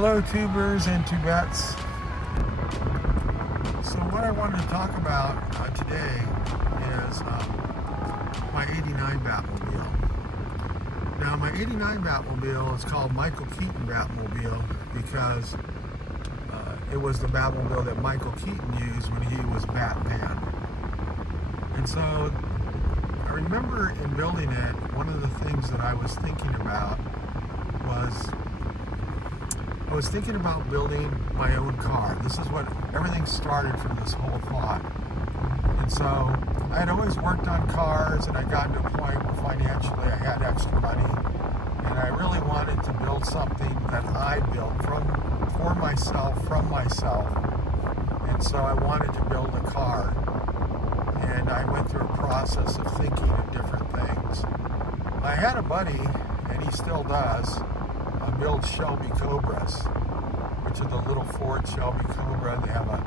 Hello tubers and tubettes. So what I wanted to talk about today is my 89 Batmobile. Now my 89 Batmobile is called Michael Keaton Batmobile because it was the Batmobile that Michael Keaton used when he was Batman. And so I remember in building it, one of the things that I was thinking about was building my own car. This is what everything started from, this whole thought. And so I had always worked on cars, and I got to a point where financially I had extra money, and I really wanted to build something that I built from myself. And so I wanted to build a car, and I went through a process of thinking of different things. I had a buddy, and he still does, build Shelby Cobras, which are the little Ford Shelby Cobra. They have a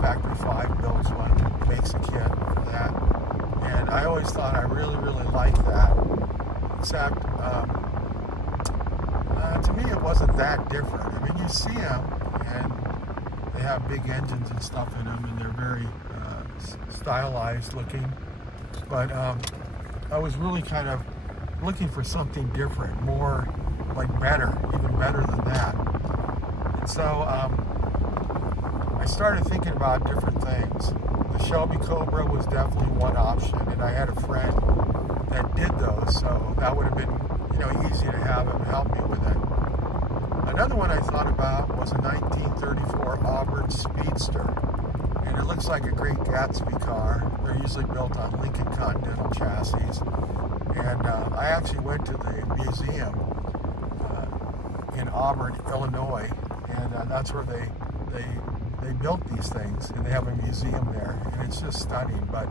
Factory 5 builds one, makes a kit for that. And I always thought I really liked that. Except, to me it wasn't that different. I mean, you see them, and they have big engines and stuff in them, and they're very stylized looking. But I was really kind of looking for something different, more like even better than that. And so I started thinking about different things. The Shelby Cobra was definitely one option, and I had a friend that did those, so that would have been, easy to have him help me with it. Another one I thought about was a 1934 Auburn Speedster, and it looks like a great Gatsby car. They're usually built on Lincoln Continental chassis, and I actually went to the museum in Auburn, Illinois, and that's where they built these things, and they have a museum there, and it's just stunning. But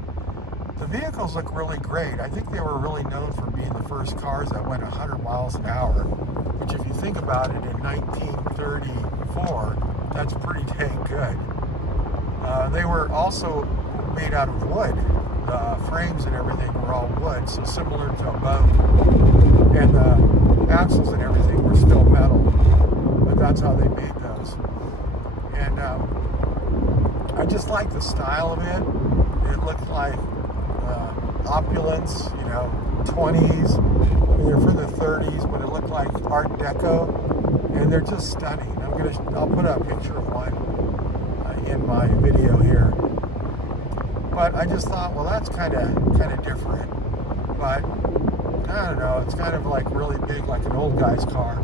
the vehicles look really great. I think they were really known for being the first cars that went 100 miles an hour, which, if you think about it, in 1934, that's pretty dang good. They were also made out of wood. The frames and everything were all wood, so similar to a boat. And the axles and everything were still metal, but that's how they made those. And I just like the style of it. It looked like opulence, 20s. They're from the 30s, but it looked like Art Deco, and they're just stunning. I'll put a picture of one in my video here. But I just thought, well, that's kind of different. But I don't know, it's kind of like really big, like an old guy's car.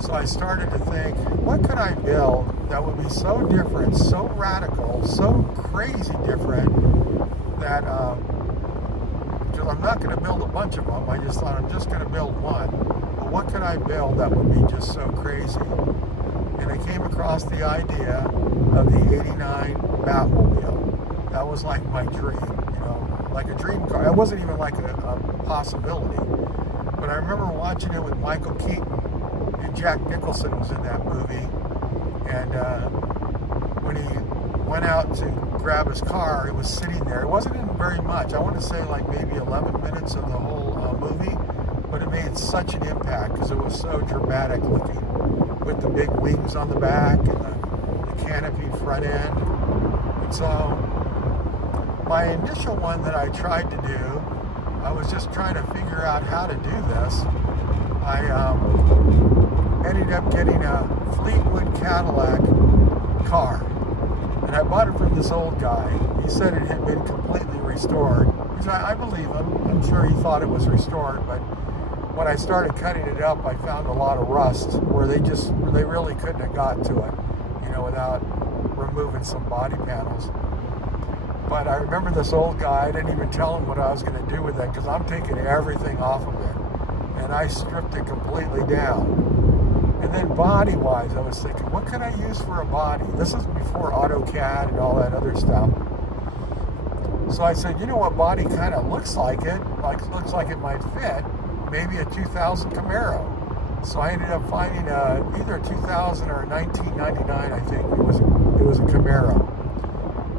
So I started to think, what could I build that would be so different, so radical, so crazy different that, because I'm not going to build a bunch of them, I just thought I'm just going to build one. But what could I build that would be just so crazy? And I came across the idea of the 89 Batmobile. That was like my dream, like a dream car. It wasn't even like a possibility. But I remember watching it with Michael Keaton, and Jack Nicholson was in that movie. And when he went out to grab his car, it was sitting there. It wasn't in very much. I want to say like maybe 11 minutes of the whole movie, but it made such an impact because it was so dramatic looking, with the big wings on the back and the canopy front end. And so my initial one that I tried to do, I was just trying to figure out how to do this. I ended up getting a Fleetwood Cadillac car, and I bought it from this old guy. He said it had been completely restored, which I believe him. I'm sure he thought it was restored, but when I started cutting it up, I found a lot of rust where they really couldn't have got to it, without removing some body panels. But I remember this old guy, I didn't even tell him what I was going to do with it, because I'm taking everything off of it. And I stripped it completely down. And then body-wise, I was thinking, what could I use for a body? This is before AutoCAD and all that other stuff. So I said, what body kind of looks like it? Looks like it might fit. Maybe a 2000 Camaro. So I ended up finding either a 2000 or a 1999, I think. It was a Camaro.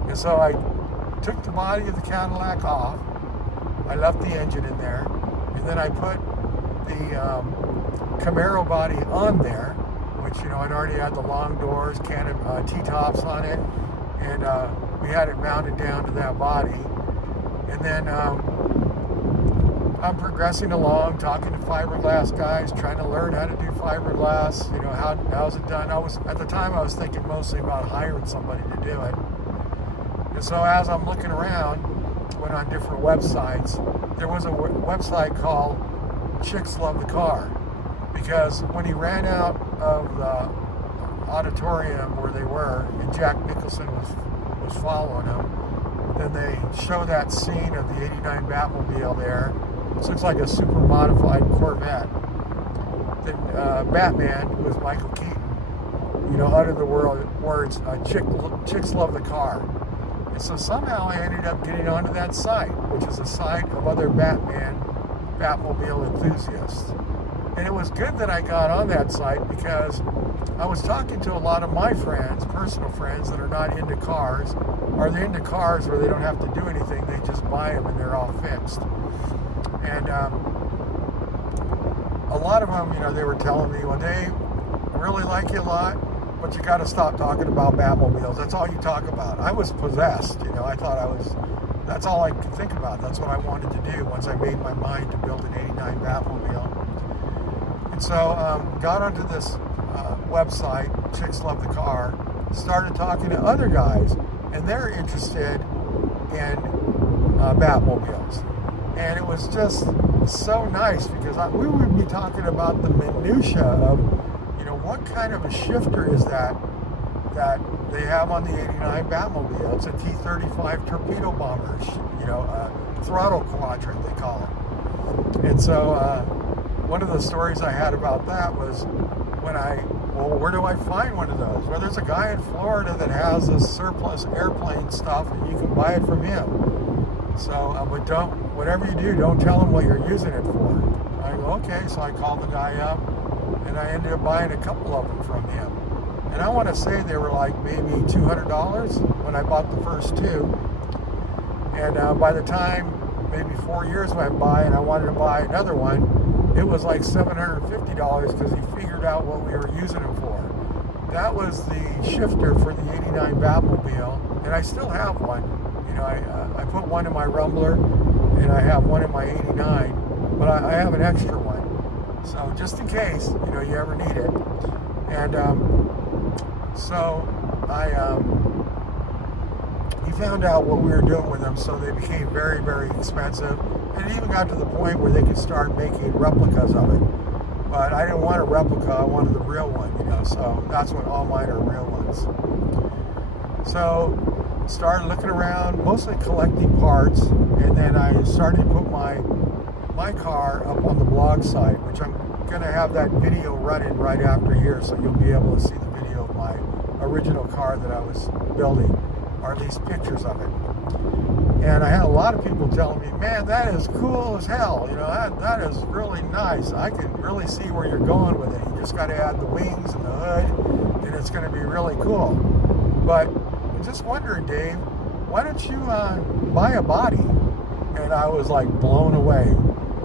And so I took the body of the Cadillac off. I left the engine in there, and then I put the Camaro body on there, which, you know, it already had the long doors, T-tops on it, and we had it mounted down to that body. And then I'm progressing along, talking to fiberglass guys, trying to learn how to do fiberglass. You know, how's it done? At the time I was thinking mostly about hiring somebody to do it. And so as I'm looking around, went on different websites. There was a website called Chicks Love the Car, because when he ran out of the auditorium where they were, and Jack Nicholson was following him, then they show that scene of the '89 Batmobile there. It looks like a super modified Corvette. Then Batman, who was Michael Keaton, you know, uttered the words, "Chicks love the car." And so somehow I ended up getting onto that site, which is a site of other Batmobile enthusiasts. And it was good that I got on that site, because I was talking to a lot of my friends, personal friends, that are not into cars, or they're into cars where they don't have to do anything, they just buy them and they're all fixed. And a lot of them, you know, they were telling me, well, Dave, I really like you a lot, but you got to stop talking about Batmobiles. That's all you talk about. I was possessed, you know. I thought that's all I could think about. That's what I wanted to do once I made my mind to build an '89 Batmobile. And so got onto this website, Chicks Love the Car, started talking to other guys, and they're interested in Batmobiles. And it was just so nice, because we would be talking about the minutia of, you know, what kind of a shifter is that they have on the '89 Batmobile. It's a T-35 torpedo bomber, you know, throttle quadrant they call it. And so one of the stories I had about that was where do I find one of those? Well, there's a guy in Florida that has this surplus airplane stuff, and you can buy it from him. So, but whatever you do, don't tell him what you're using it for. I go, okay, so I called the guy up, and I ended up buying a couple of them from him. And I want to say they were like maybe $200 when I bought the first two. And by the time maybe 4 years went by and I wanted to buy another one, it was like $750, because he figured out what we were using them for. That was the shifter for the '89 Batmobile, and I still have one. You know, I put one in my Rumbler, and I have one in my '89, but I have an extra one. So just in case, you know, you ever need it. And so he found out what we were doing with them, so they became very, very expensive. And it even got to the point where they could start making replicas of it. But I didn't want a replica, I wanted the real one, you know, so that's what all mine are, real ones. So started looking around, mostly collecting parts, and then I started to put my car up on the blog site, which I'm going to have that video running right after here, so you'll be able to see the video of my original car that I was building, or at least pictures of it. And I had a lot of people telling me, man, that is cool as hell, you know, that is really nice. I can really see where you're going with it. You just got to add the wings and the hood, and it's going to be really cool. But I'm just wondering, Dave, why don't you buy a body? And I was like blown away.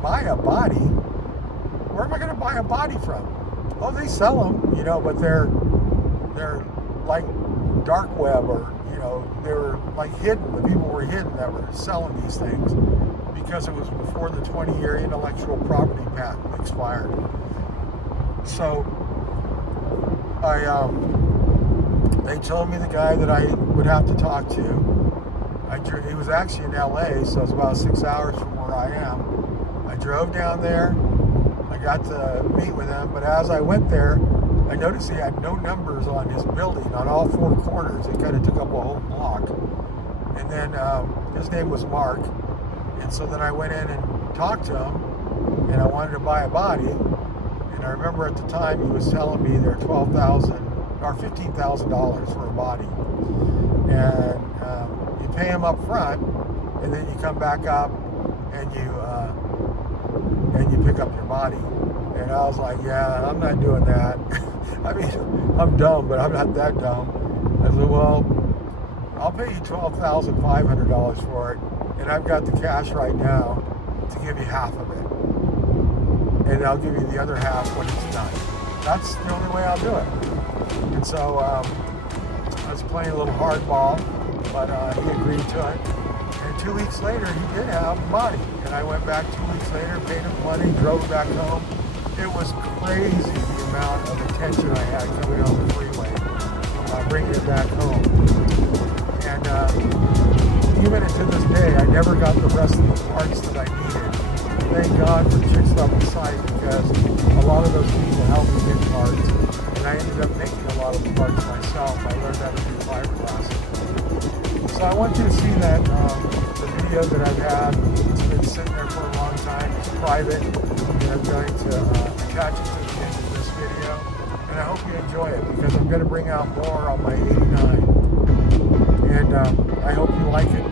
Buy a body? Where am I going to buy a body from? Oh, they sell them, you know, but they're like dark web, or, you know, they were like hidden. The people were hidden that were selling these things, because it was before the 20-year intellectual property patent expired. So they told me the guy that I would have to talk to. He was actually in LA, so it's about 6 hours from where I am. I drove down there. I got to meet with him, but as I went there, I noticed he had no numbers on his building on all four corners. It kind of took up a whole block. And then his name was Mark. And so then I went in and talked to him, and I wanted to buy a body. And I remember at the time he was telling me they're $12,000 or $15,000 for a body. And you pay him up front, and then you come back up and you pick up your body. And I was like, yeah, I'm not doing that. I mean, I'm dumb, but I'm not that dumb. I said, well, I'll pay you $12,500 for it, and I've got the cash right now to give you half of it. And I'll give you the other half when it's done. that's the only way I'll do it. And so I was playing a little hardball, but he agreed to it. And 2 weeks later, he did have a body. And I went back 2 weeks later, paid him money, drove it back home. It was crazy the amount of attention I had coming on the freeway, bringing it back home. And even to this day, I never got the rest of the parts that I needed. Thank God for Chick Stuff Site, because a lot of those people helped me get parts. And I ended up making a lot of the parts myself. I learned how to do fiberglass. So I want you to see that the video that I've had, it's been sitting there for a long time. It's private, and I'm going to attach it to the end of this video. And I hope you enjoy it, because I'm going to bring out more on my 89. And I hope you like it.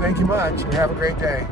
Thank you much, and have a great day.